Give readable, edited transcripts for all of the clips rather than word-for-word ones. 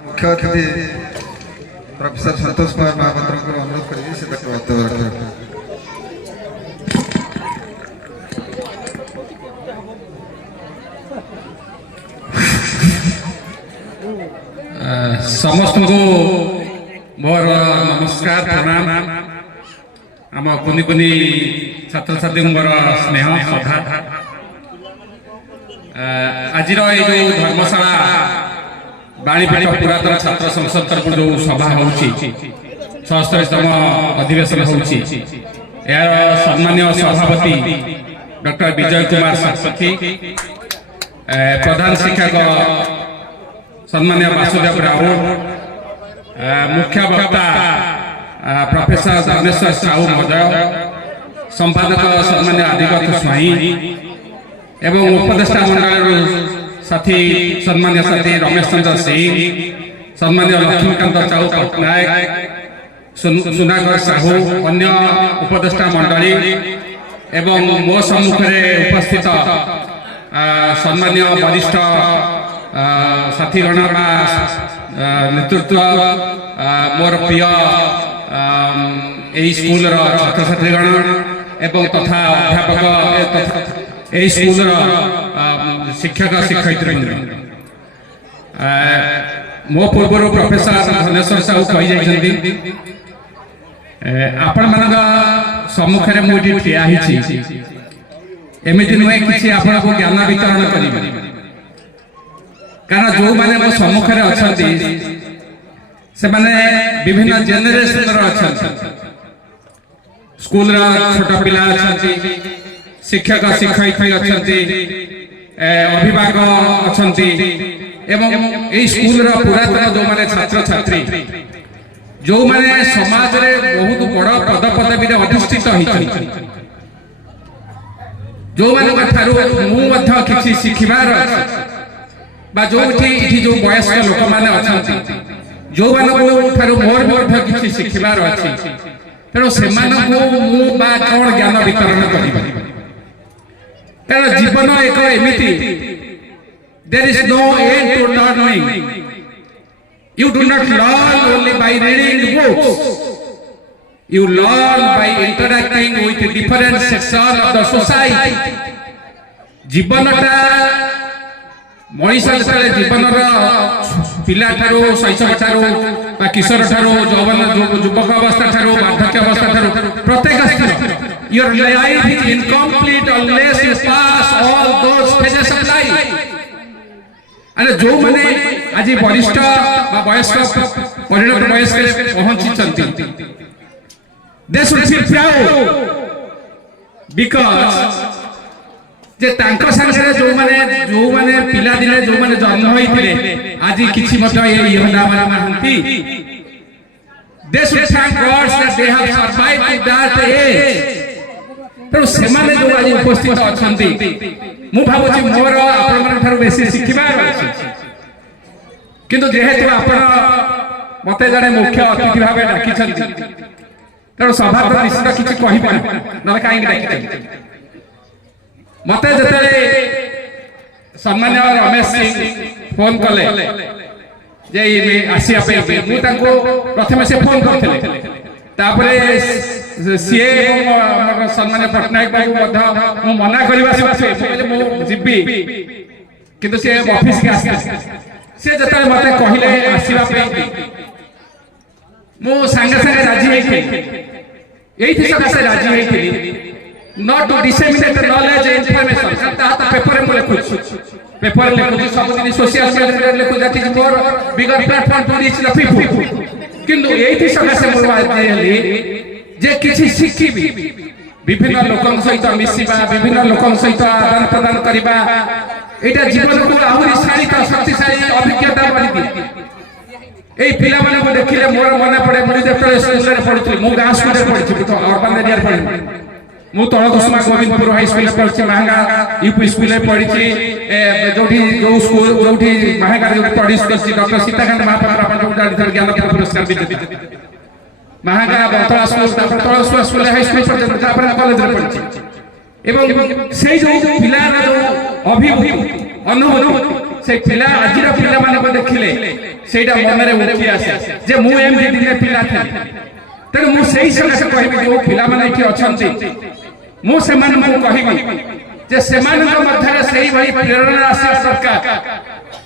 मुख्य अतिथि प्रोफेसर संतोष कुमार महापात्र को अनुरोध करेंगे से तक वक्तव्य रखा। समस्त को मोर नमस्कार प्रणाम। आम कुनि कुनि छात्र छात्री मोर स्नेह श्रद्धा। आज जो धर्मशाला बाणीपीठ पुरातन छात्र संसद तरफ जो सभा होची 76तम अधिवेशन होची यार सम्माननीय सभापति डॉक्टर विजय कुमार शतपथी, प्रधान शिक्षक सम्माननीय वासुदेव राउत, मुख्य वक्ता प्रोफेसर धर्मेश्वर साहू महोदय, संपादक सम्माननीय आदिगत स्वाई एवं उपदेष्टा मंडल साथी सम्मान्य साथी रमेश चंद्र सिंह, सम्मान्य लक्ष्मीकांत साहू पट्टनायक, सुनागर साहू, अन्य उपदेष्टा मंडली एवं मो सम्मुखें उपस्थित सम्मान्य वरिष्ठ साथीगण नेतृत्व मोर प्रिय यही स्कूल छात्र छात्रीगण एवं तथा अध्यापक यही स्कूल शिक्षक शिक्षयित्री मो पूर्व प्रोफेसर धनेश्वर साहू कही आपण मान सम्मुखें मुझे ठिया एमती नुहे कि आपन को ज्ञान वितरण करी कारण जो माने मो सम्मुखें अच्छा से माने विभिन्न जेनेरेशन अच्छा स्कूल छोट पिला अच्छा, शिक्षक शिक्षयित्री अच्छा, अभिभावक अच्छा एवं यही स्कूल पुरातन जो माने छात्र छात्री जो माने समाज रे बहुत बड़ पद पदवी रे अधिष्ठित होती जो माने ठारू मु मध्य किछि शिखिबार बा जो जो वयस्क लोक माने अच्छा जो माने ठारू मोर मध्य किछि शिखिबार अछि तेणु से मु बा कोन ज्ञान वितरण करिबा कारण जीवन एक एमिति there is no end to learning. You do not learn only by reading books. You learn by interacting with different sections of the society. जीवन मनीष जीवन पिला ठारू शैशव ठारू किशोर ठारू जौवन युवक अवस्था ठारू वार्धक्य अवस्था ठारू प्रत्येक your life is incomplete unless you pass all those phases of life. अरे जो माने आज वरिष्ठ वयस्क परिणत वयस्क पहुंची they should feel proud because जे तांको संगे जो माने पिला दिने जो माने जन्म होइतिले आज किछि मत ए योना मानती they should thank God that they have survived that age. तेणु से जो आज उपस्थित अच्छा मु भावुची मोर आपण बेसी शिखिबार अछि किंतु जेहेतु आपण मते जने मुख्य अतिथि भावे डाकी तेणु सभा तो निश्चित किछि कहिबा न काई डाकी मते जते सम्मान्य रमेश सिंह फोन कले जे आसिया पे मु ताको प्रथम से फोन करथिले तापरे सीए सम्मान्य पट्टनायक बाबू मना करवा जीबी किंतु से ऑफिस के से जते मते कहले आसीबा पे मो संगे संगे राजी हेथि एथि से राजी हेथि not to disseminate knowledge information ता पेपर में लिखु पेपर लिखु सब दिन सोशल मीडिया लिखु that is more bigger platform to reach the people किंतु एथि से मोर बात जे किछि शिखिबी विभिन्न लोकन सहित मिसिबा विभिन्न लोकन सहित आदान प्रदान करिबा एटा जीवन को आहुरी शालित शक्तिशाली अभिज्ञता बनिदी एई पिला माने को देखिले मोर मने पड़े मुझे जेतले स्कूल रे पढुथि मु गां स्कूल रे पढिछि तो अर्बन एरिया रे पढि मु तळ दशमा गोविंदपुर हाई स्कूल रे पढिछि महंगा यूपी स्कूल रे पढिछि जोठी जो स्कूल जोठी महंगा रे पढिछि करछि डॉक्टर सीताकांत महापात्र आपण जो ज्ञान पुरस्कार विजेता महंगा बतला स्कूल स्कूल हाई स्कूल पर्यंत कॉलेज रे पढिछि एवं से जो पिला जो अभिभूति अनुभूति से पिला आजिर पिला मानको देखिले सेटा मनरे उठी आसे जे मु एमडी दिने पिला थे तेणु मु सेही समय कहबी जो पिला माने एठी अछंती मु से मान मु कहबी जे सेमान मध्यरे सेही भई प्रेरणा आसी सरकार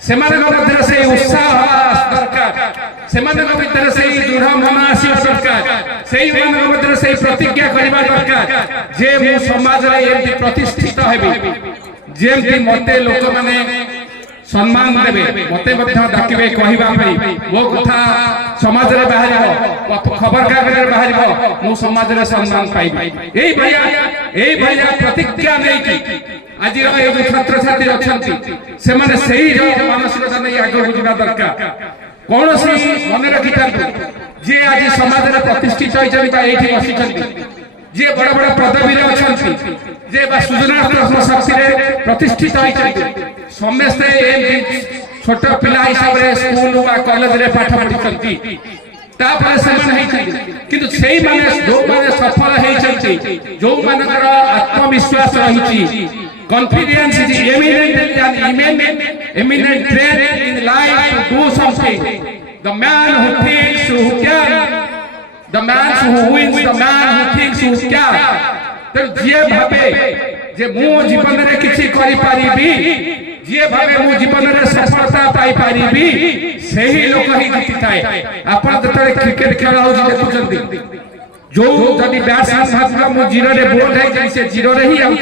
सेमान मध्यरे सेही उत्साह सरकार सेमान मध्यरे सेही दृढ़ मन आसी सरकार सेही मान मध्यरे सेही प्रतिज्ञा करबा दरकार जे मु समाज रे एमती प्रतिष्ठित हेबी जेमती मते लोक माने सम्मान देबे मते मध्य डाकिबे कहिबा पई वो कथा समाज रे बाहरिबो खबर कागज रे बाहरिबो मु समाज रे सम्मान पाइबी एई भैया प्रतिज्ञा नै कि आज रो ए जो छात्र छात्री अछंती से माने सेही जो मानसिकता नै आगे बुझिबा दरकार कोनोसी मने रखि थांतु जे आज समाज रे प्रतिष्ठित होई जबी एठी बसि छंती जे बड़ बड़ पदवी रे अछंती जे बा सृजनात्मक शक्ति रे प्रतिष्ठित होई छंती समस्ते एम छोट पिला हिसाब रे स्कूल वा कॉलेज रे पाठ पढि छंती तापर से मन हेइ छंती किंतु सेही माने जो माने सफल हेइ छंती जो मानकर आत्मविश्वास रहिछि confidence is eminent trait in life to do something the man who thinks who can the man who wins the man who thinks who can तो जे भाबे जे मु जीवन रे किछि करि पारिबी जे भाबे मु जीवन रे सफलता पाई पारिबी सेही लोक ही जीति थाए आपण जतरे क्रिकेट खेल होउछि देखुचंती जो जदी बैट्समैन भाबा मु जीरो रे बोल है जैसे जीरो रे ही आउट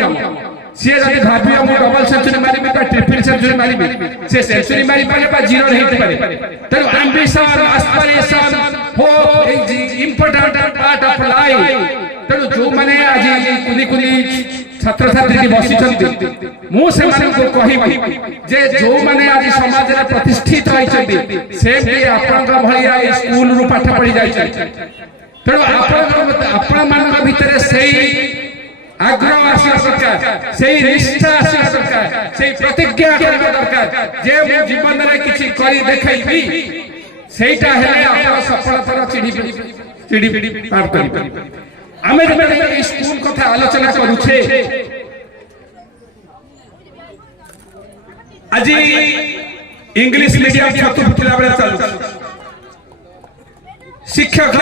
से जदी भाबिया मु डबल सेंचुरी मारिबी तो ट्रिपल सेंचुरी मारिबी से सेंचुरी मारि पाले बा जीरो रे हिट पारे तो ambition aspiration hope is important part of life तो जो माने आज कुनी छात्र छात्री बसी छंती मु से माने को कहिबी जे जो माने आज समाज रे प्रतिष्ठित होई छंती से भी आपन भलिया स्कूल रु पाठ पढि जाई छंती तो आपन मान भीतर सेही आग्रह आसिया सरकार सेही निष्ठा आसिया सरकार सेही प्रतिज्ञा करबा दरकार जे मु जीवन रे किछि करि देखाइबी सेटा हेले आपन सफलतार चिड़ी पार करि आमे जब स्कूल कथा आलोचना करूछे आज इंग्लिश मीडियम छात्र पिला बेला चालू शिक्षक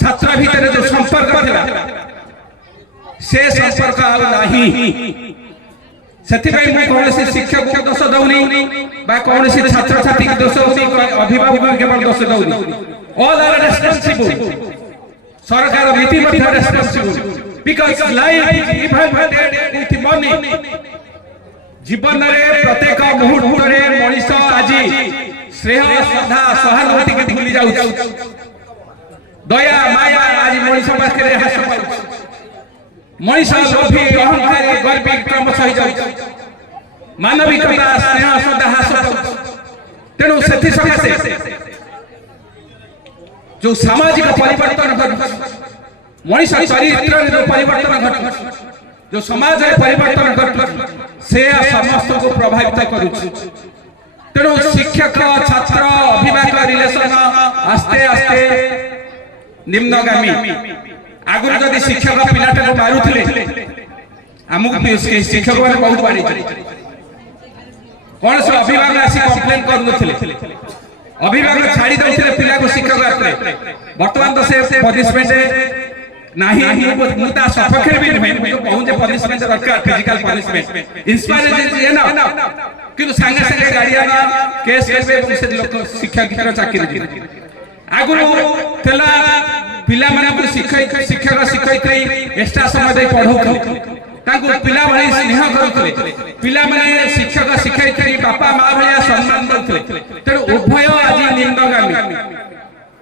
छात्र भीतर जो संपर्क थिला से संपर्क आ नाही सेति भाई मु कोनसी शिक्षक को दोष दउनी बा कोनसी छात्र छात्री को दोष दउनी अभिभावक केवल दोष दउनी ऑल आर रेस्पोंसिबल सरकार नीति मध्य responsible because life is evaluated with money जीवन रे प्रत्येक मुहूर्त रे मनुष्य आज स्नेह श्रद्धा सहानुभूति के भूली जाउ दया माया आज मनुष्य पाखरे हास पाउ मनुष्य लोभी अहंकारी गर्वी क्रमश हो जाउ मानविकता स्नेह श्रद्धा हास पाउ तेनु सेति सकासे जो सामाजिक परिवर्तन घट मनुष्य चरित्र जो परिवर्तन घट जो समाज रे परिवर्तन घट से समस्त को प्रभावित करूछ तेणु शिक्षक छात्र अभिभावक रिलेशन आस्ते आस्ते निम्नगामी आगुर जदि शिक्षक पिलाटा को मारुथिले हमक शिक्षक माने बहुत बाड़ी कोन से अभिभावक आसी कंप्लेन करनथिले अभिभावक छाड़ी दउथिले पिला को शिक्षक आतले वर्तमान तो से पनिशमेंट नाही मु ता सपक्षे भी नहीं मु कहूं जे पनिशमेंट दरकार फिजिकल पनिशमेंट इंस्पायरेशन ये ना किंतु संगे संगे गार्डियन केस करबे से लोक शिक्षा की चाकरी आगुरु तेला पिला माने को शिक्षक शिक्षयित्री एक्स्ट्रा समय दे पढौ तांको पिला भଳି स्नेह करूथले पिला माने शिक्षक शिक्षयित्री बापा मां भलिया सम्मान दउथले तेणु उभय आज निम्नगामी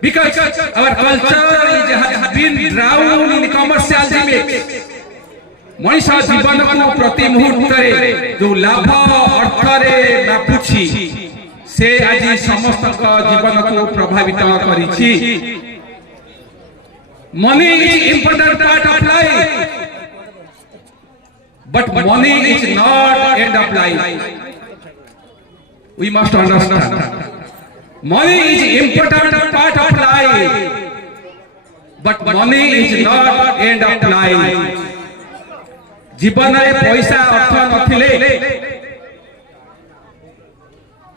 because our culture has been drowned in commercial gimmicks मनुष्य जीवन को प्रति मुहूर्त रे जो लाभ अर्थ रे मापुछि से आज समस्त जीवन को प्रभावित करिछि money is important part of life but money is not end of life we must understand money is important part of life but money is not end of life जीवन रे पैसा अर्थ नथिले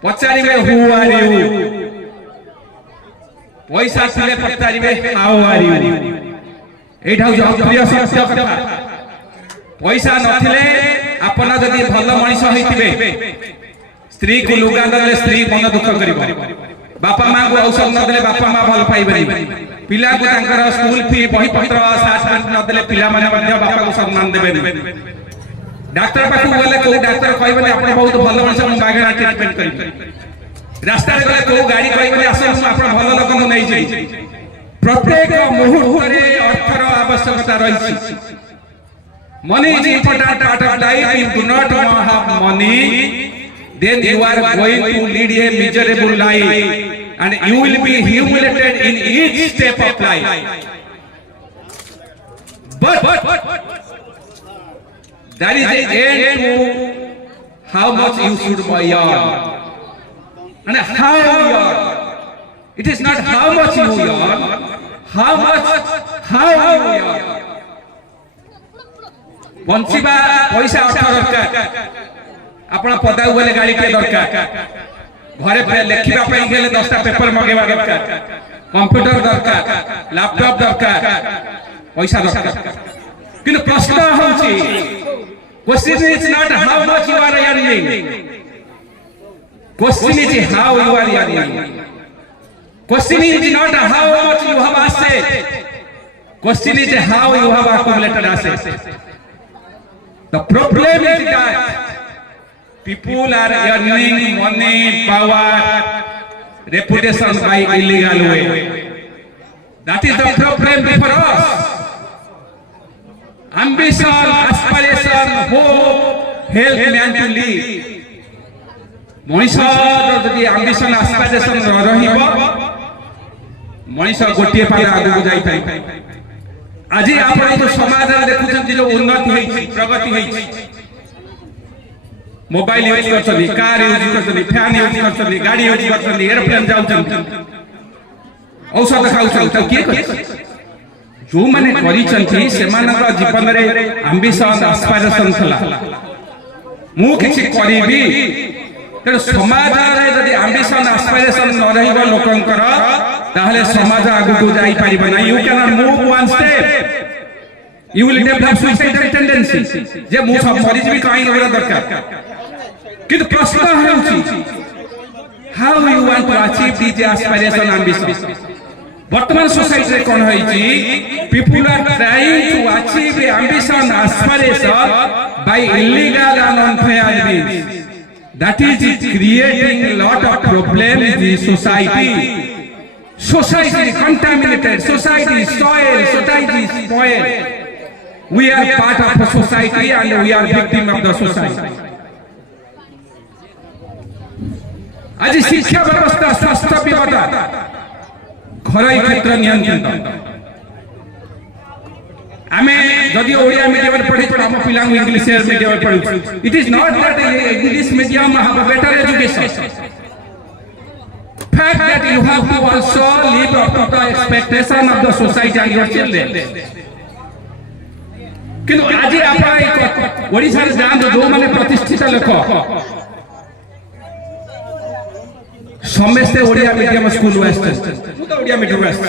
ପଚାରିବେ ହୁ ଆର୍ ୟୁ, ପଇସା ଥିଲେ ପଚାରିବେ ହାଉ are you. এইটা হচ্ছে অপ্রিয় সত্য কথা। পয়সা নথিলে আপন যদি ভাল মଣିষ হইতিবে, স্ত্রী কু লুগা দেলে স্ত্রী মন দুঃখ করিব, বাপা মা কু ঔষধ নদেলে বাপা মা ভাল পাইবেনি, পিলা কু তাঙ্কর স্কুল ফি বহিপত্র সার্ট প্যান্ট নদেলে পিলা মানে ମଧ୍ୟ বাপা কু সম্মান দেবেনি। ডাক্তার পাখু গলে কেউ ডাক্তার কইবেনি আপন বহুত ভাল মଣିষ মু মাগଣା ট্রিটমেন্ট করিবে, রাস্তায় গলে কেউ গাড়ি কইবেনি আসুন আপন ভাল লোকଙ୍କୁ নেইছি। প্রত্যেক মুহূর্তে অর্থর আবশ্যকতা রয়েছে। Money is important part of life. If you do not have money, then you are going to lead a miserable life, and you will be humiliated in each step of life. But there is an end to how much you should earn, and how you earn. It is not how much you earn, how you earn. বঞ্চিবা পয়সা অর্থ দরকার, আপনার পদাକୁ গলে গাড়ি কে দরকার, ঘরে লেখিবা পাই গেলে 10টা পেপার মগেবা দরকার, কম্পিউটার দরকার, ল্যাপটপ দরকার, পয়সা দরকার। কিন্তু প্রশ্ন হচ্ছে, question is not how much you are earning, question is how you are earning. Question is not how much you have asset, question is how you have accumulated assets. The problem is that people are earning money, power, reputation by illegal way. That is the problem before us. Ambition, aspiration, hope help man to live. মଣିষ যদি ambition, aspiration রহিব, মଣିষ গোটিয়ে পাদ আগুକୁ যাইপারে। আজি আপন তো সমাজরে দেখুছেন যে উন্নতি হইছে, প্রগতি হইছে, mobile use করছেন, car use করছেন, ফ্যান ইউজ করছেন, গাড়ি ইউজ করছেন, এরোপ্লেন যাউছেন, ঔষধ খাউছেন, তো কি করছেন? যে মানে করিছন্তি সেমানক জীবনরে আম্বিশন, আস্পিরেশন থলা, মু কিছু করিবি। তেଣୁ ସମାଜରେ ଯଦି ଆମ୍ବିସନ ଆସ୍ପାଇରେସନ ନ ରହିବ ଲୋକଙ୍କର, ତାହେଲେ ସମାଜ ଆଗକୁ ଯାଇପାରିବ ନାହିଁ। You can't move one step, you will develop suicidal tendency, ଯେ ମୁଁ ମରିଯିବି କାହିଁ ରହିବା ଦରକାର। କିନ୍ତୁ ପ୍ରଶ୍ନ ହେଉଛି, how you want to achieve these aspiration, ambition. ବର୍ତ୍ତମାନ ସୋସାଇଟିରେ କ'ଣ ହେଇଛି, people are trying to achieve ambition, aspiration by illegal and unfair means. That is creating a lot of problems in the society. Society contaminated, society soil, society spoiled. We are part of the society and we are victim of the society. आज शिक्षा व्यवस्था, स्वास्थ्य व्यवस्था, घरोई क्षेत्र नियंत्रित। आमे जदि Odia medium में पढ़ी हम पिला इंग्लिश मीडियम में पढ़ी, it is not that English medium have a better education, fact that you have to also live up to the expectation of the society and your children. কিন্তু আজি আপা ওড়িশা রে জান जो माने प्रतिष्ठित लोक समस्ते ओडिया मीडियम स्कूल वेस्ट, मु तो ओडिया मीडियम वेस्ट।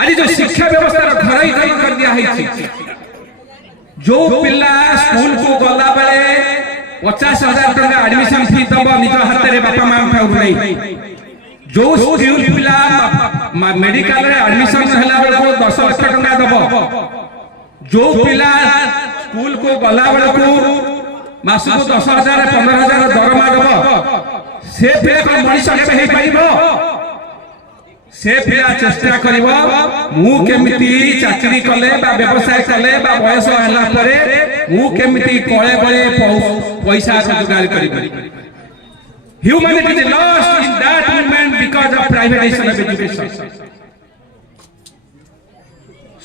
आज जो शिक्षा व्यवस्था घरोई कर दिया है, जो पिला स्कूल को गला बेले 50,000 टका एडमिशन फी दब निज हाथ में बापा मां ठाऊ नहीं, जो स्कूल पिला मेडिकल रे एडमिशन हला बेले 10 लाख टका दब, जो पिला स्कूल को गला बेले को मास को 10,000 15,000 दरमा दब, से पिला को मनीष के हे पाइबो। से पिला चेष्टा करिव मु केमिति चाकरी कले बा व्यवसाय कले बा बयस हला परे मु केमिति कळे बळे पैसा रोजगार करिब। Humanity is lost in that movement because of privatisation of education.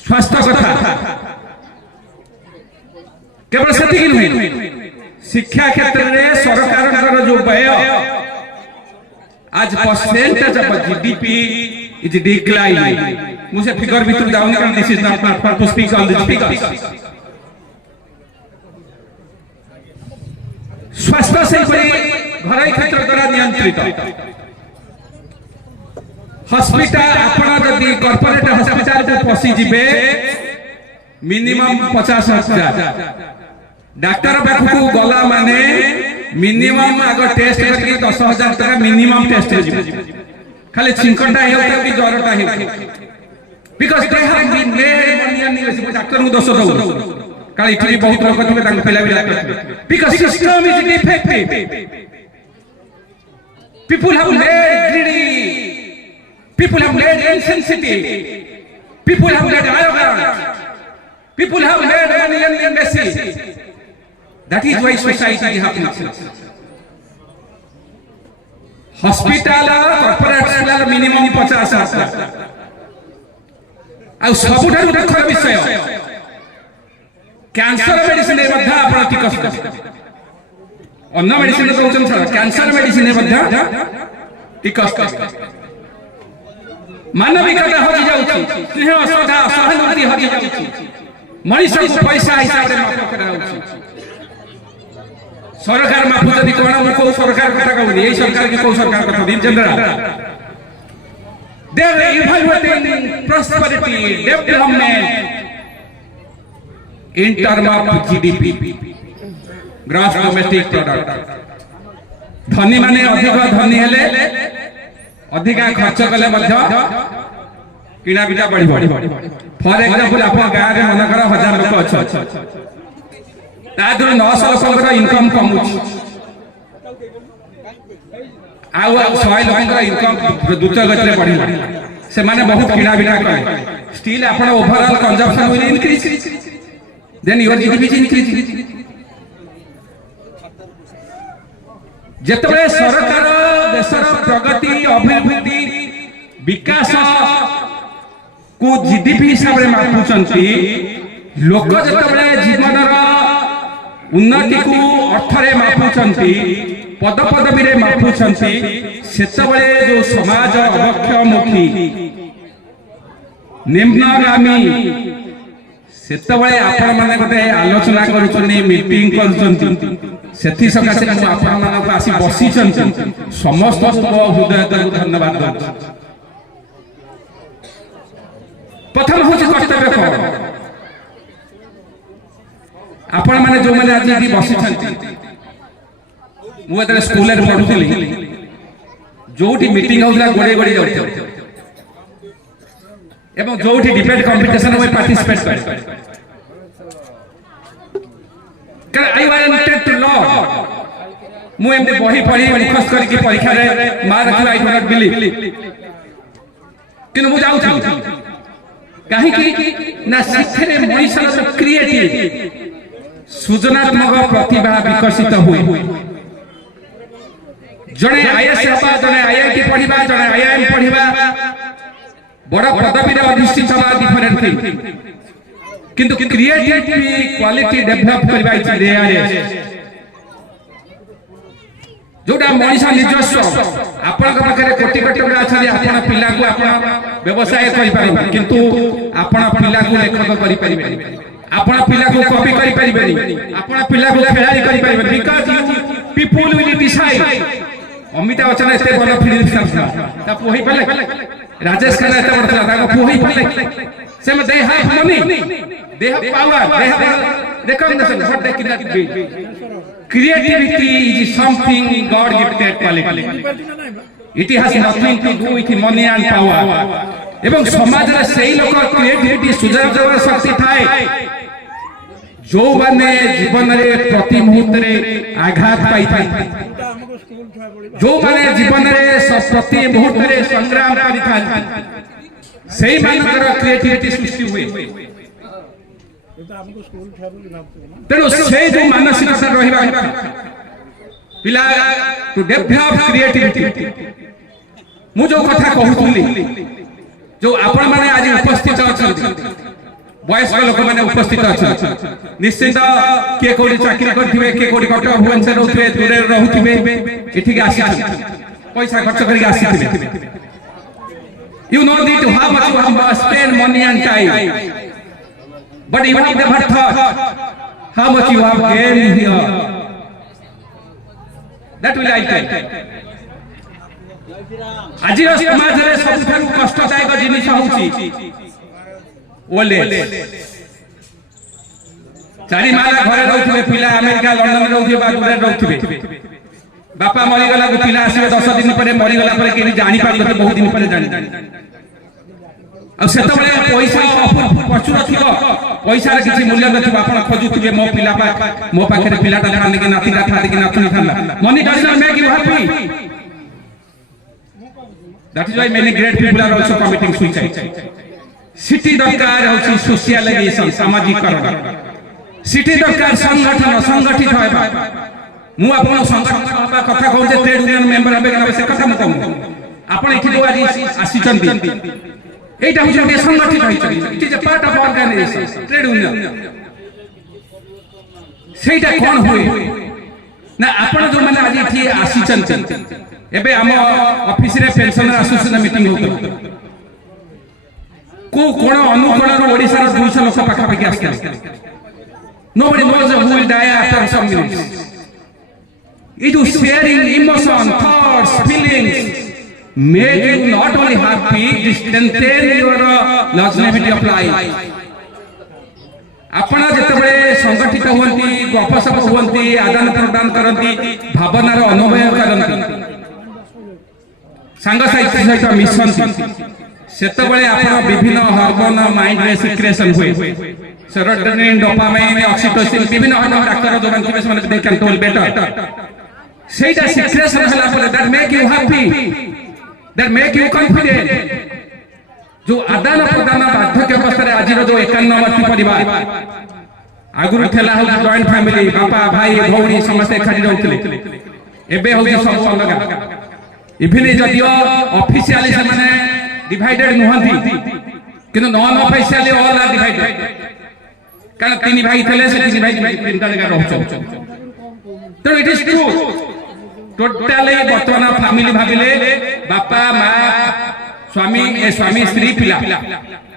स्वास्थ्य कथा केवल सेतिक नुहे, शिक्षा क्षेत्र रे सरकार जो व्यय आज percentage of GDP is declining. मुझे फिगर भी तुम जाओगे कारण this is not platform to speak on this figures. स्वास्थ्य से घर क्षेत्र द्वारा नियंत्रित हॉस्पिटल आपण जदि कॉर्पोरेट हॉस्पिटल को पसी जिबे मिनिमम 50,000 डॉक्टर पाखु गला माने मिनिमम आग टेस्ट करके 10,000 टका मिनिमम टेस्ट हो जिबे खाली छिंकटा हेउता कि ज्वरटा हेउ because they have been made money and doctor को दोष दउ काली इटली बहुत लोग थिबे तांग पिला बिला because system is defective people have made greedy people have made insensitive people have made arrogant people have made money and messy that is why society is happening hospital corporate hospital minimum 50,000 ଆଉ ସବୁଠାରୁ ଦୁଃଖର ବିଷୟ cancer medicine ମଧ୍ୟ ଆପଣ ଟିକସ ଅନ୍ୟ medicine ଦଉଛନ୍ତି sir cancer medicine ମଧ୍ୟ ଟିକସ ମାନବିକତା ହଜି ଯାଉଛି ସ୍ନେହ ଶ୍ରଦ୍ଧା ସହାନୁଭୂତି ହଜି ଯାଉଛି ମଣିଷକୁ ପଇସା ହିସାବରେ ମାପ କରାଯାଉଛି ସରକାର ମାପ ଯଦି କଣ ମୁଁ କୋଉ ସରକାର କଥା କହୁନି ଏଇ ସରକାର କି କୋଉ ସରକାର କଥା ଦିନ general they are evaluating prosperity development in terms of GDP gross domestic product धनी माने अधिक धनी हेले अधिक खर्च कले मध्य किना बिटा बढ़िबो फॉर एग्जांपल आपण गां रे मन कर 1000 लोक अछि ता दर 900 लोकर इनकम कमुछि आउ 100 लोकर इनकम द्रुत गतिरे बढ़िला से माने बहुत किना बिटा करे स्टिल आपण overall consumption will increase then your GDP increase जेतबे सरकार देशर प्रगति अभिवृद्धि विकास को जीडीपी हिसाब रे मापुचंती लोक जेतबे जीवनर उन्नति को अर्थ रे मापुचंती पद पदवी रे मापुचंती सेतबे जो समाज अवक्षमुखी निम्नगामी सेतबे आपण माने गोटे आलोचना करूछनी मीटिंग करूछंती सेथि सकासे मु आपण मानक आसी बसिछंती समस्त हृदय तक धन्यवाद दउछ प्रथम होछि कर्तव्य कोन आपण माने जो माने आज एठी बसिछंती मु एतरे स्कूल रे पढुथली जोठी मीटिंग होउला गोडे गोडे जाउथि एवं जोठी डिबेट कंपटीशन में पार्टिसिपेट करे कर आई वांटेड टू लर्न मु एमते बही पढी मुखस करके परीक्षा रे मार्क आई नॉट बिलीव किनु मु जाउथि काहे कि ना शिक्षारे मनीषर क्रिएटिव सृजनात्मक प्रतिभा विकसित हुए जने आईएएस हबा जने आईआईटी पढिबा जने आईआईएम पढिबा बड़ पदवी रे अधिष्ठित हबा डिफरेंट थिंग किंतु क्रिएटिविटी क्वालिटी डेवलप करबा इच रेयर जोटा मनीष निजस्व आपण पाखे कोटी कोटी अच्छा आपण पिला को आपण व्यवसाय करि पारिबे किंतु आपण पिला को लेखक करि पारिबे आपण पिला को कॉपी करि पारिबे आपण पिला को खेलाड़ी करि पारिबे because you people will decide Amitabh Bachchan एते बड़ फिल्म स्टार ता पोही पले राजेश खन्ना एते बड़ था ता पोही पले से they have money they have power they have recognition what they cannot be creativity is something god gifted quality it has nothing to do with money and power एवं समाज रे सही लोक क्रिएटिविटी सुझाव देवर शक्ति थाए जो माने जीवन रे प्रति मुहूर्त रे आघात पाई थाए जो माने जीवन रे प्रति मुहूर्त रे संग्राम करि थाए सही मानकर क्रिएटिविटी सृष्टि हुए तेणु से जो मानसिकता रहिबा पिला टू डेवलप क्रिएटिविटी मु जो कथा कहूतली जो आपण माने आज उपस्थित अछंती वयस्क लोक माने उपस्थित अछंती निश्चित के कोडी चाकरी करथिबे के कोडी कटक भुवनेश्वर रहउथिबे दूरे रहउथिबे एठी के आसी पैसा खर्च करी आसीथिबे you know need to how much you have spend money and time but even if never thought how much you have gained here that will I tell. ଆଜିର ସମାଜରେ ସବୁଠାରୁ କଷ୍ଟଦାୟକ ଜିନିଷ ହେଉଛି ଓଲ୍ଡ ଏଜ୍। ଚାରି ମାଲା ଘରେ ରହୁଥିବେ ପିଲା, ଆମେରିକା ଲଣ୍ଡନରେ ରହୁଥିବେ ବା ଦୂରରେ ରହୁଥିବେ, ବାପା ମରିଗଲା ପିଲା ଆସିବେ 10 ଦିନ ପରେ, ମରିଗଲା ପରେ କେହି ଜାଣିପାରୁନଥିବେ, ବହୁତ ଦିନ ପରେ ଜାଣିବେ। ଆଉ ସେତେବେଳେ ପଇସା ପ୍ରଚୁର ଥିବ, ପଇସାର କିଛି ମୂଲ୍ୟ ନଥିବ, ଆପଣ ଖୋଜୁଥିବେ ମୋ ପାଖରେ ପିଲାଟା ଥାନ୍ତେ କି ନାତିଟା ଥାନ୍ତେ କି ନାତୁଣୀ ଥାନ୍ତା। Money does not make you happy. That is why many great people are also committing suicide. City ଦରକାର ହେଉଛି ସୋସିଆଲାଇଜେସନ, ସାମାଜିକରଣ। ସିଟି ଦରକାର ସଂଗଠନ, ସଂଗଠିତ ହେବା। ମୁଁ ଆପଣଙ୍କୁ ସଂଗଠନ ହେବା କଥା କହୁଛି, ଟ୍ରେଡ୍ ୟୁନିୟନ ମେମ୍ବର ହେବେ କି ସେ କଥା ମୁଁ କହୁନି। ଆପଣ ଏଠି ଯୋଉ ଆଜି ଆସିଛନ୍ତି, এইটা হচ্ছে গোটে সংগঠিত হয়েছে, it is a part of organisation, trade union. সেইটা কোন হুয়ে না, আপন যে মানে আজ এটি আসিছেন, এবে আম অফিসরে পেনশনার অ্যাসোসিয়েশন মিটিং হতো, কো কোন অনুকোণর ওড়িশার 200 লোক পাখাপাখি আসতেন। Nobody knows who will die after some minutes. It is sharing emotion, thoughts, feelings, make you not only happy, strengthen your longevity of life. ଆପଣ ଯେତେବେଳେ ସଂଗଠିତ ହୁଅନ୍ତି, ଗପସପ ହୁଅନ୍ତି, ଆଦାନ ପ୍ରଦାନ କରନ୍ତି, ଭାବନାର ଅନୁଭବ କରନ୍ତି, ସାଙ୍ଗସାଥି ସହିତ ମିଶନ୍ତି, ସେତେବେଳେ ଆପଣ ବିଭିନ୍ନ ହରମୋନ ମାଇଣ୍ଡରେ ସିକ୍ରେସନ ହୁଏ, ସେରୋଟୋନିନ, ଡୋପାମାଇନ, ଅକ୍ସିଟୋସିନ, ବିଭିନ୍ନ ହରମୋନ ଡାକ୍ତର ଯୋଉମାନେ ଥିବେ ସେମାନେ ଦେ କ୍ୟାନ୍ ଟେଲ୍ ବେଟର। ସେଇଟା ସିକ୍ରେସନ ହେଲା ପରେ that make you happy, that make you confident। जो आदान प्रदान बार्धक्य अवस्था आज जो 91 परिवार आगुरी ठेला हो जॉइंट फैमिली, बापा भाई भौणी समस्त एकाठी रहउथिले, एबे हो सब अलग। इभिन जदियो ऑफिशियली से माने डिवाइडेड नहंती, किंतु non officially all are divided. कारण तीन भाई थले से तीन भाई तीनटा जगह रहउछ, तो इट इज ट्रू। टोटली वर्तमान फैमिली भाबिले बापा मां स्वामी स्वामी स्त्री पिला,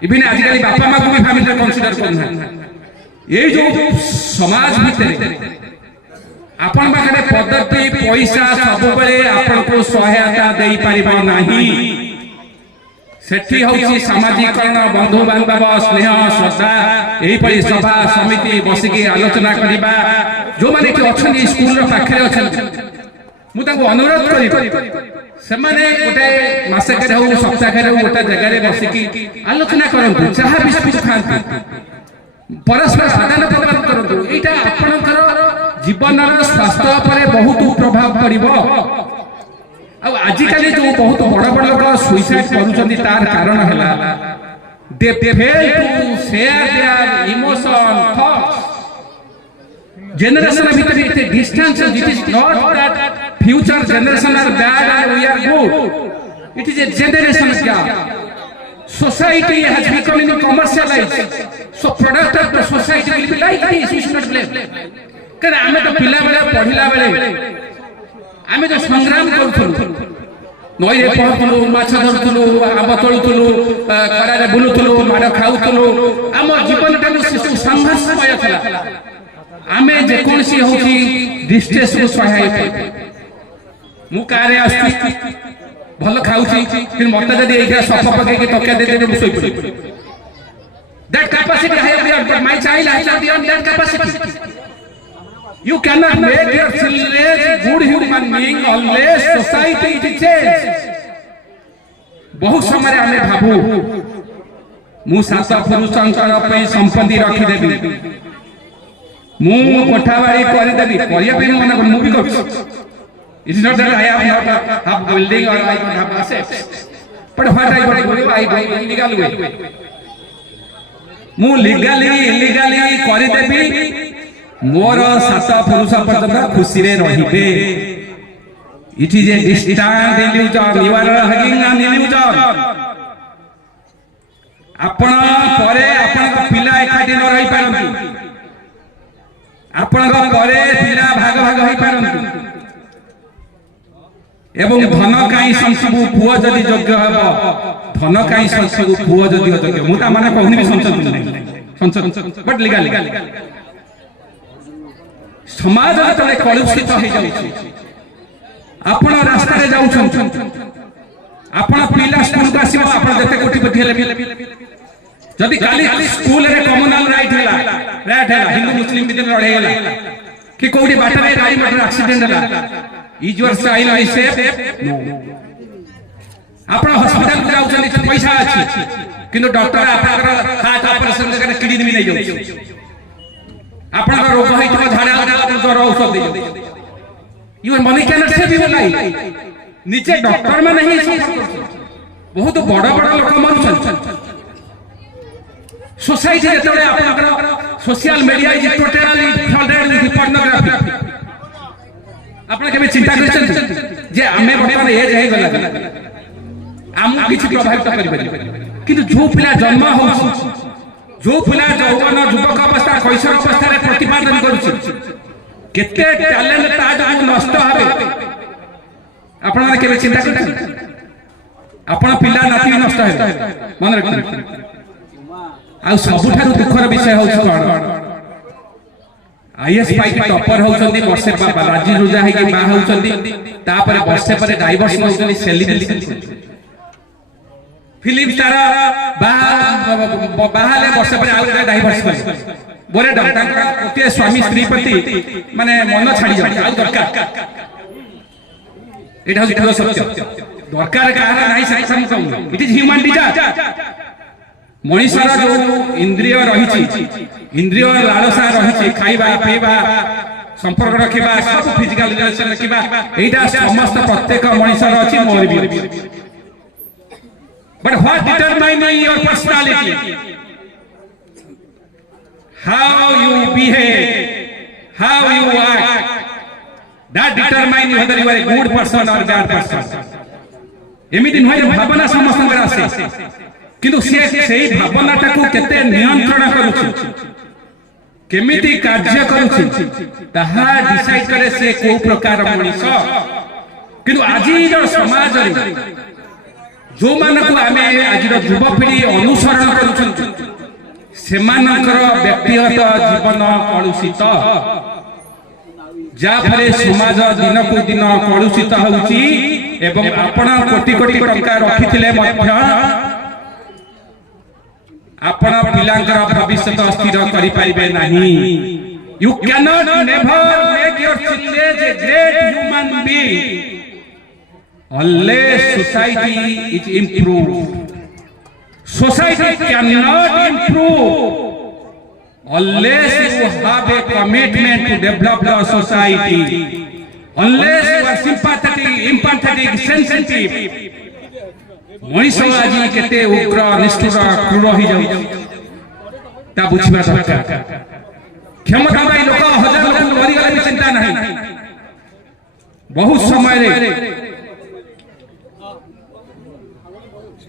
इभिन आजिकल बापा मां को भी फैमिली कंसीडर करना। ये जो समाज भितर आपण पाखरे पद्धति पैसा सब बेले आपण को सहायता देई परिबो नाही। सेठी होची सामाजिकरण, बंधु बांधव, स्नेह, श्रद्धा, एही परि सभा समिति बसिकी आलोचना करिबा। जो माने कि अछन स्कूल रो पाखरे अछन, मु ताको अनुरोध करी से माने गोटे मासकरे हो सप्ताहरे हो गोटे जगह बसिकी आलोचना करंतु, चाहा बिस्कुट खांतु, परस्पर आदान प्रदान करंतु। एटा आपनकर जीवनर स्वास्थ्य पर बहुत प्रभाव पड़िबो। आजिकल जो बहुत बड़ बड़ लोक सुइसाइड करूछंती, तार कारण हला they fail to share their emotion, thoughts. Generation भितर इते distance, it is not that future generation are bad and we are good. It is a generation gap. Society has become commercialized, so product of the society will be like this. We should not blame. कारण आमे तो पिला बेले पढ़िला बेले आमे जो संग्राम करथुलु, नई रे पढ़थुलु, माछ धरथुलु, आंब तोळुथुलु, खरारे बुलुथुलु, माड खाउथुलु, आम जीवनटा शिशु संघर्षमय थला। आमे जे कोनसी होची डिस्ट्रेस को सहायक मु कारे आस्ती भल खाउची, फिर मते जदी एटा सफ पके के तकिया दे दे सोई पड़ी। That capacity I have beyond, but my child has not beyond that capacity. You cannot make your children good human being unless society is changed. बहुत समय आमे भाबू मु सात पुरुषंकर पे संपत्ति रखी देबी, मु कोठाबाड़ी करि देबी, करिया पे मना मु भी कर। It is not that I have not have building or I don't have assets, but what I want to do, I do illegal way. मु लीगली इलीगली करि देबी, मोर सात पुरुष पर्यंत खुशी रे रहिबे। It is a distant illusion, you are having an illusion. आपण परे आपण पिला एकाठी न रही पारंती, आपण परे पिला भाग भाग होई पारंती, एवं धन काई संसबु पुओ जदि योग्य हबो, धन काई संसबु पुओ जदि योग्य, मु ता माने कहूनी भी संसद नहीं संसद, बट लीगल समाज जतले कलुषित हो जाउछि, आपण रास्ताରେ ଯାଉଛନ୍ତି आपण ପିଲା ସ୍କୁଲକୁ ଆସିବ ଆପଣ ଯେତେ କୋଟିପତି ହେଲେ ବି ଯଦି କାଲି ସ୍କୁଲରେ କମ୍ୟୁନାଲ ରାଇଟ୍ ହେଲା ହିନ୍ଦୁ ମୁସଲିମ ଭିତରେ ଲଢ଼େଇ ହେଲା कि कोडी बाटरे गाड़ी मोटर एक्सीडेंट होला is your child I safe no आपण हॉस्पिटल को जाउछन पैसा अछि किंतु डॉक्टर आपनकर हार्ट ऑपरेशन करे किडनी भी नहीं जाउ आपनकर रोग होई तो झाड़ा ज्वर औषध the your money can not save your life नीचे डॉक्टर में नहीं बहुत बड़ बड़ लोक मरुछन सोसाइटी जेतले आपनकर social media is totally flooded with pornography आपण केबे चिंता करछन जे हमें वर्तमान एज हे गला हम किछि प्रभावित करि परिबे किंतु जो पिला जन्म होउछ जो पिला यौवन युवक अवस्था कैशोर अवस्था रे प्रतिपादन करूछ केते टैलेंट ताज नष्ट हबे आपण केबे चिंता करछन आपण पिला नाती नष्ट हे मन रखन आ सबुठारु दुखर विषय होउछ कोन आईएएस पाई टॉपर होउछंदी वर्षे राजी रुजा है कि बा होउछंदी तापर वर्षे पर डाइवोर्स होउछंदी सेलिब्रिटी फिल्म स्टार बाहाले वर्षे पर आउ डाइवोर्स कर बोरे डॉक्टर के स्वामी स्त्री प्रति माने मन छाडी जाय आउ दरकार एटा हो सत्य दरकार काहा नाही सक्षम कहू इट इज ह्यूमन डिजायर मनुष्यर जो इंद्रिय रही इंद्रिय लालसा रही खाइबा पीबा संपर्क रखा सब फिजिकल रिलेशन रखा एटा समस्त प्रत्येक मनुष्यर अछि मोर भी but what determine your personality how you behave how you act that determine whether you are a good person or bad person एमिति नय भावना समस्त आसे किंतु से भावना टाकू केते नियंत्रण करूछि केमिति कार्य करूछि ताहा डिसाइड करे से को प्रकार मनुष्य किंतु आजि समाज रे जो मानको आमे आजि युवपीढ़ी अनुसरण करूछन सेमानकर व्यक्तिगत जीवन कलुषित जा फले समाज दिन को दिन कलुषित होउछि एवं आपण कोटी कोटी टंका रखिथिले मध्य आपण पिलांकर भविष्य स्थिर करि परिबे नाही you can not never make your children a great human being unless society is improved society can not improve unless you have a commitment to develop the society unless you are sympathetic empathetic sensitive मनुष्य आज केते उग्र निष्ठुर क्रूर हो जाउ ता बुझिबा दरकार क्षमता भाई लोक हजार लोक मरि गले चिंता नहीं बहुत समय रे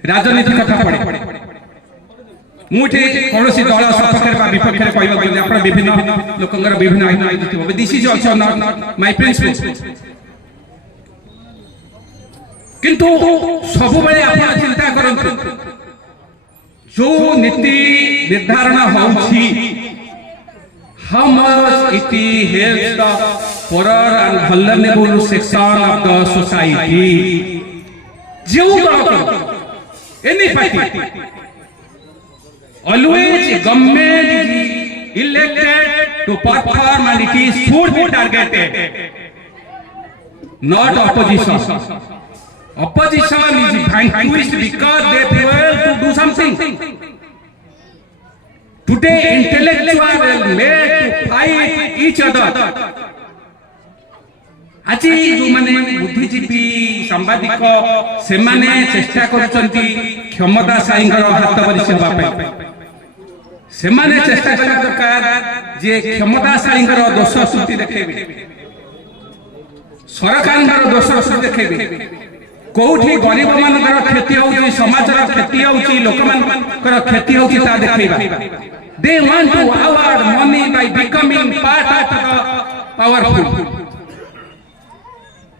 राजनीति कथा पड़े मुठे कोनोसी दल सपक्षे बा विपक्षे कहबा गले आपण विभिन्न लोकंगर विभिन्न आइडियोलॉजी थिबो this is also not my principle किंतु सब बेले आपण चिंता करंतु जो नीति निर्धारण होउछि how much it helps the poorer and vulnerable section of the society जो any party always government is elected to perform and it is should be targeted not opposition opposition is vanquished because they fail to do something today intellectuals are made to fight each other आज जो माने बुद्धिजीवी सांबादिक से माने चेष्टा करछंती क्षमताशाली हाथ बरिश होबा पे से माने चेष्टा करा दरकार जे क्षमताशाली दोष श्रुति देखेबे सरकार दोष श्रुति देखेबे कोठी गरीब मानकर क्षति होउची समाजर क्षति होउची लोक मानकर क्षति होउची ता देखेबा they want to award money by becoming part of the powerful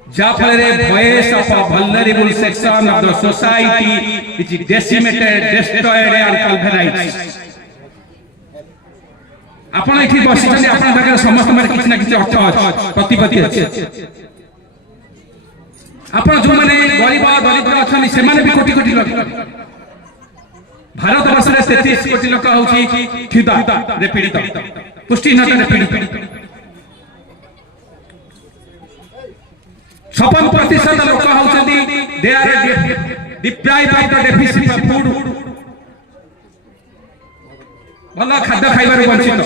Jafare voice of a vulnerable section of the society which is decimated, destroyed and pulverized. आपण एठी बसिछन आपण भागे समस्त मार किछ ना किछ अर्थ अछि प्रतिपत्ति अछि ଆପଣ ଯୋଉମାନେ ଗରିବ ଦରିଦ୍ର ଅଛନ୍ତି ସେମାନେ ବି କୋଟି କୋଟି ଲୋକ। ଭାରତ ବର୍ଷରେ 33 କୋଟି ଲୋକ ହଉଛି କ୍ଷୁଧାରେ ପୀଡ଼ିତ, ପୁଷ୍ଟିହୀନତାରେ ପୀଡ଼ିତ। 56% ଲୋକ ହଉଛନ୍ତି they are deprived of the deficit of food, ଭଲ ଖାଦ୍ୟ ଖାଇବାରୁ ବଞ୍ଚିତ।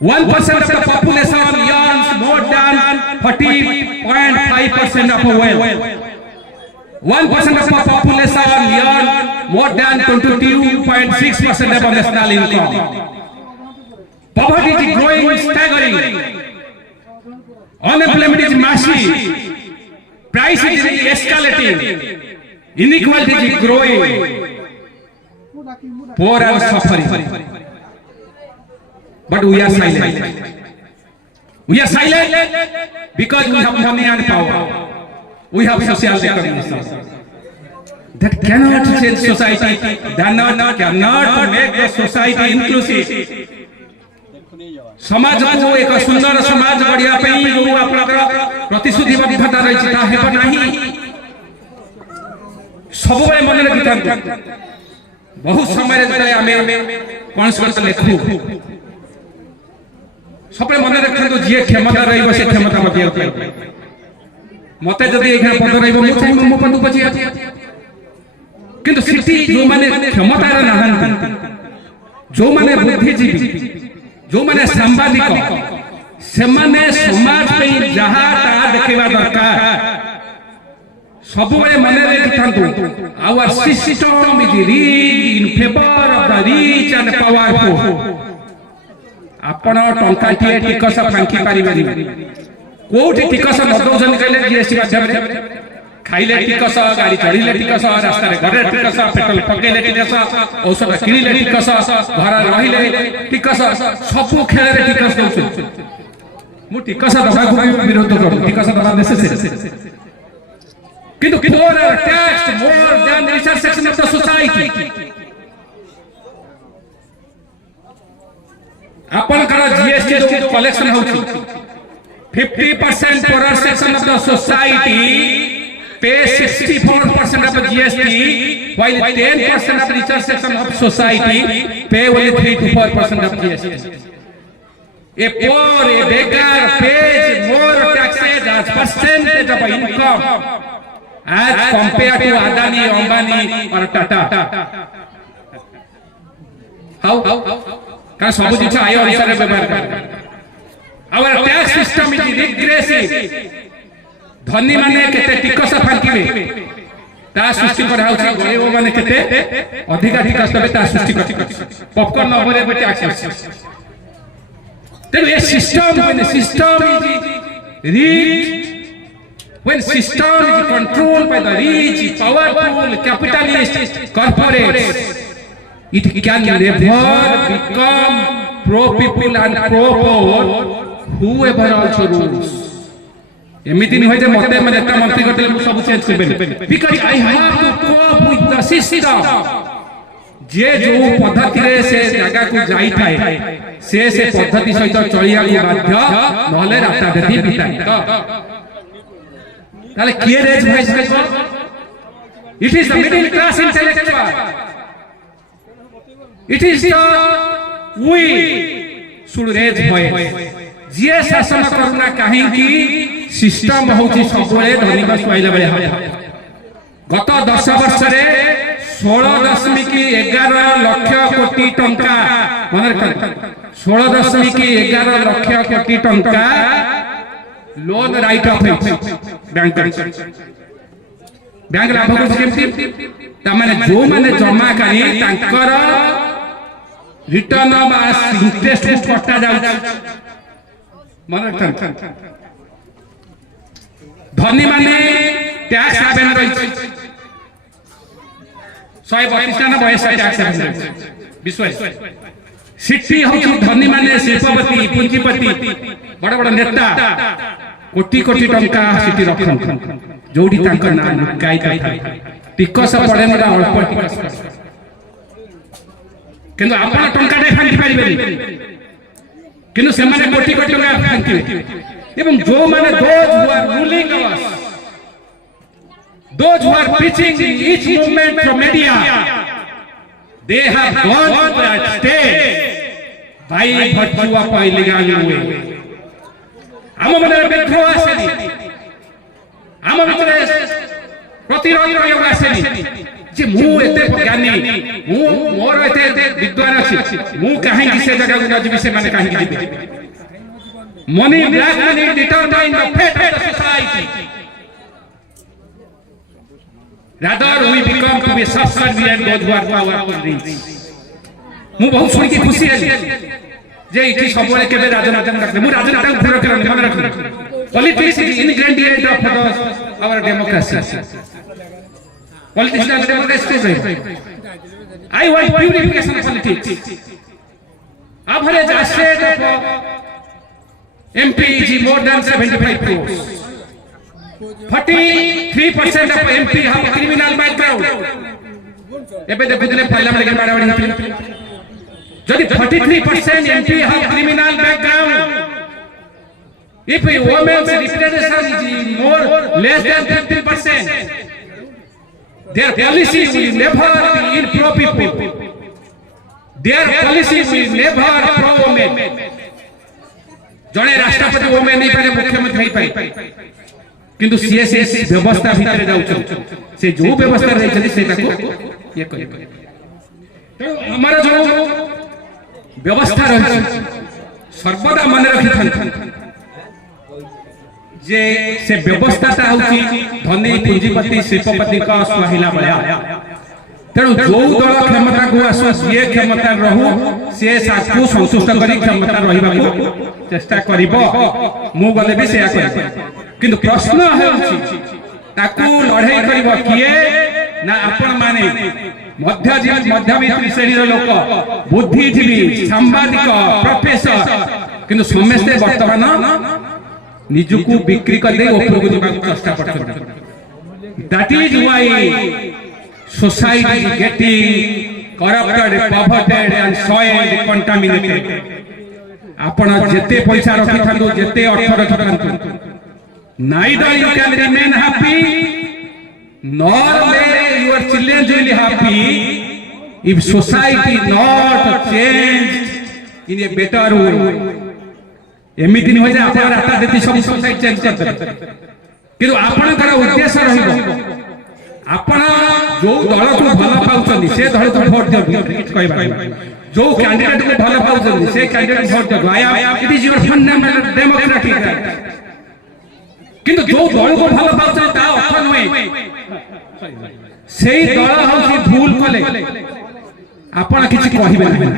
1% of the population earns more than 40.5% of wealth. 1% of the population earns more than 22.6% of national income. Poverty is growing staggering. Unemployment is massive. Price is escalating. Inequality is growing. Poor are suffering. But we are silent. We are silent because we have money and power. We have social recognition. That cannot change society. That cannot make the society inclusive. समाज को एक सुंदर समाज गढ़िया जो आपनकर प्रतिश्रुतिबद्धता रही हेब ना सब मन रखी। बहुत समय कौन लिखू सब मन रखा जी क्षमता रे क्षमता मत जदि पद रो पद बची किंतु जो मैंने क्षमतार ना जो मैंने बुद्धिजीवी जो मैंने सांबादिक से समाज जहाँ देखा दरकार सब मन रखी। Our system is rigged in favour of the rich and powerful. आपण टंकाटिए टिकस फांकी पारिबेनी कोठी टिकस न दउछन कहले जीएसटी माध्यम रे खाइले टिकस गाड़ी चढ़िले टिकस रास्ता रे घरे टिकस पेट्रोल पकेले टिकस औषध किनिले टिकस घर रहिले टिकस सब खेल रे टिकस दउछु। मु टिकस दबा को विरोध करू टिकस दबा नेसेसरी किंतु poor tax more than research section of the society. आपनकर जीएसटी जो कलेक्शन होची 50% per section of the society pay 64% of GST, while 10% of richer section of society pay only 3 to 4% of GST. A poor, a beggar pays more taxes as percentage of income as compared to Adani, Ambani or Tata. How? Because सब जिस आय अनुसार व्यवहार कर। Our tax system is regressive. धनी माने केते टिकस फांकिबे ता सृष्टि करा होछि गरीब माने केते अधिका टिकस देबे ता सृष्टि करछि। पॉपकॉर्न नबरे बे tax. Then a system when the system is rigged, when system is controlled by the rich, powerful, capitalist corporates, it can never become pro people and pro poor, whoever also rules. एमिति नहीं होय जे मते मैं नेता मंत्री करते सब change करबे because I have to cope with the system. जे जो पद्धति रे से जगह को जाई थाए से पद्धति सहित चलिया को बाध्य नहले राता देती बिताई ताले किए रेज भाई सकबो। It is the middle class intellectual, it is the we should raise voice. जे शासन करूना काहे की सिस्टम होची सबले धनी का सुआइला बेले गत 10 वर्ष रे 16.11 लाख कोटी टंका मन रख 16.11 लाख कोटी टंका loan right of bank bank लाभ को केमती ता माने जो माने जमा करी तांकर रिटर्न बा इंटरेस्ट कटा जाउ मन रख। धनी माने टैक्स हेवन रही 132 ना बयस टैक्स हेवन विश्व सिटी होची धनी माने शिल्पपति पूंजीपति बड़ बड़ नेता कोटी कोटी टंका सिटी रखन जोडी तांकर ना गाय था टिकस पड़े ना अल्प टिकस किंतु आपण टंका दे फांकी पारिबे किंतु से माने कोटी कोटी टंका फांकी এবং ଯେଉଁମାନେ those who are ruling us, those who are preaching in each movement from media, they have gone to that stage by virtue of illegal way. ଆମ ମନରେ ବିଦ୍ରୋହ ଆସେନି, ଆମ ଭିତରେ ପ୍ରତିରୋଧ କରିବାକୁ ଆସେନି ଯେ ମୁଁ ଏତେ ଜ୍ଞାନୀ, ମୁଁ ମୋର ଏତେ ବିଦ୍ୱାନ ଅଛି, ମୁଁ କାହିଁକି ସେ ଜାଗାକୁ ନ ଯିବି, ସେମାନେ କାହିଁକି ଯିବେ? Money, black money determine the fate of the society. Rather we become to be subservient those who are powerful rich. ମୁଁ ବହୁତ ଶୁଣିକି ଖୁସି ହେଲି ଯେ ଏଠି ସବୁବେଳେ କେବେ ରାଜନେତା ମୁଁ ରାଜନେତାକୁ ଫେର କରନି, ମନେ ରଖନ୍ତୁ। Politics is ingredient of our democracy. Politics is democracy. I want purification of politics. Average asset of MP is more than 75 crores. 43% of MP have criminal background. ଏବେ ଦେଖୁଥିଲେ ପାର୍ଲାମେଣ୍ଟରେ ବାଡ଼ାବାଡ଼ି ହେଇଥିଲେ। ଯଦି 43% MP have criminal background, if a woman's representation is more less than 50%, their policy will never be in pro people. Their policy will never pro women. ଜଣେ ରାଷ୍ଟ୍ରପତି women ହେଇପାରେ, ମୁଖ୍ୟମନ୍ତ୍ରୀ ହେଇପାରେ, କିନ୍ତୁ ସିଏ ସେ ବ୍ୟବସ୍ଥା ଭିତରେ ଯାଉଛନ୍ତି, ସେ ଯୋଉ ବ୍ୟବସ୍ଥାରେ ରହିଛନ୍ତି ସେଇଟାକୁ ଇଏ କରିବେ। ତେଣୁ ଆମର ଯୋଉ ବ୍ୟବସ୍ଥା ରହିଛି ସର୍ବଦା ମନେ ରଖିଥାନ୍ତି ଯେ ସେ ବ୍ୟବସ୍ଥାଟା ହଉଛି ଧନୀ ପୁଞ୍ଜିପତି ଶିଳ୍ପପତିଙ୍କ ସୁହାଇଲା ଭଳିଆ। ତେଣୁ ଯୋଉ ଦଳ କ୍ଷମତାକୁ ଆସୁ, ସିଏ କ୍ଷମତା ରହୁ, ସିଏ ତାକୁ ସନ୍ତୁଷ୍ଟ କରି କ୍ଷମତା ରହିବାକୁ ଚେଷ୍ଟା କରିବ। ମୁଁ ଗଲେ ବି ସେଇଆ କରିବ, କିନ୍ତୁ ପ୍ରଶ୍ନ ହେଉଛି ତାକୁ ଲଢେଇ କରିବ କିଏ? ନା ଆପଣମାନେ ମଧ୍ୟବିତ୍ତ ଶ୍ରେଣୀର ଲୋକ, ବୁଦ୍ଧିଜୀବୀ, ସାମ୍ବାଦିକ, ପ୍ରଫେସର, କିନ୍ତୁ ସମସ୍ତେ ବର୍ତ୍ତମାନ ନିଜକୁ ବିକ୍ରି କରିଦେଇ ଉପରକୁ ଯିବାକୁ ଚେଷ୍ଟା କରୁଛନ୍ତି। That is why society is getting corrupted, perverted and soiled, contaminated. ଆପଣ ଯେତେ ପଇସା ରଖିଥାନ୍ତୁ, ଯେତେ ଅର୍ଥ ରଖିଥାନ୍ତୁ, neither you can remain happy nor may your children will be happy if society not changed in a better way. ଏମିତି ନୁହେଁ ଯେ ଆପଣ ରାତାରାତି ସବୁ ସୋସାଇଟି ଚେଞ୍ଜ କରିଦେବେ, କିନ୍ତୁ ଆପଣଙ୍କର ଉଦ୍ଦେଶ୍ୟ ରହିବ ଆପଣ ଯୋଉ ଦଳକୁ ଭଲ ପାଉଛନ୍ତି ସେ ଦଳକୁ ଭୋଟ ଦିଅନ୍ତୁ, କିଛି କହିବା ଯୋଉ କ୍ୟାଣ୍ଡିଡେଟକୁ ଭଲ ପାଉଛନ୍ତି ସେ କ୍ୟାଣ୍ଡିଡେଟ ଭୋଟ ଦିଅନ୍ତୁ। ଇଟ୍ is your fundamental democratic right. କିନ୍ତୁ ଯୋଉ ଦଳକୁ ଭଲ ପାଉଛନ୍ତି ତା ଅର୍ଥ ନୁହେଁ ସେଇ ଦଳ ହଉଛି ଭୁଲ କଲେ ଆପଣ କିଛି କହିବେ ନାହିଁ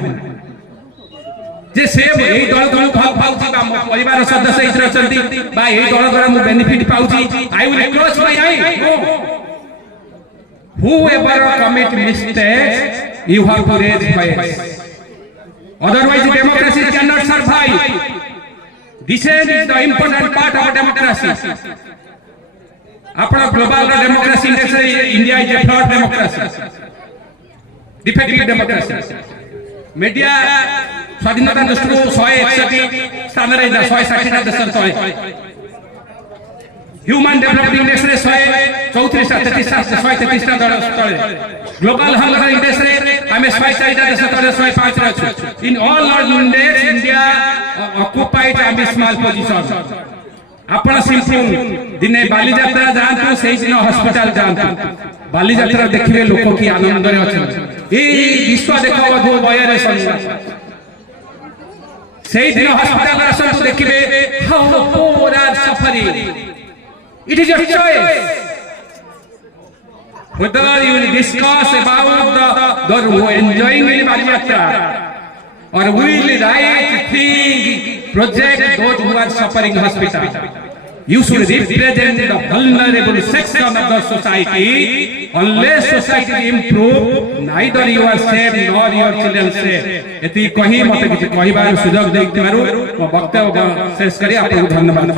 ଯେ ସେ ଏଇ ଦଳକୁ ମୁଁ ଭଲ ପାଉଛି ବା ମୋ ପରିବାର ସଦସ୍ୟ ଏଇଥିରେ ଅଛନ୍ତି ବା ଏଇ ଦଳ ଦ୍ୱାରା ମୁଁ ବେନିଫିଟ ପାଉଛି, I will close my I. Whoever commit mistakes, you have to raise voice. Otherwise, democracy cannot survive. Dissent is the important part of democracy. Apna global democracy index, India is a flawed democracy, defective democracy. Media স্বাধীনতা দৃষ্টিରୁ 161 স্থাନରେ 160টা ଦେଶରେ ତଳେ। Human development ଇଣ୍ଡେକ୍ସରେ 133ଟା ଦଳ ତଳେ। Global hunger ଇଣ୍ଡେକ୍ସରେ ଆମେ 104ଟା ଦେଶ ତଳେ 105ରେ ଅଛୁ। In all index India occupied abysmal position. ଆପଣ ସିମ୍ପଲ ଦିନେ ବାଲିଯାତ୍ରା ଯାଆନ୍ତୁ, ସେଇଦିନ ହସ୍ପିଟାଲ ଯାଆନ୍ତୁ, ବାଲିଯାତ୍ରା ଦେଖିବେ ଲୋକ କି ଆନନ୍ଦରେ ଅଛନ୍ତି। ଏଇ ବିଶ୍ୱ ଦେଖ ବଧୁ ବୟରେ ସେଇଦିନ ହସ୍ପିଟାଲ ଆସନ୍ତୁ, ଦେଖିବେ how poor are suffering. It is your choice whether you will discuss about those who are enjoying in Baliyatra or will write, think, project those who are suffering hospital. You should represent the vulnerable section of the society. Unless society improve, neither you are safe nor your children safe. एति कही मते किछि कहिबार सुयोग दैथिबारु म वक्तव्य शेष करी आपको धन्यवाद।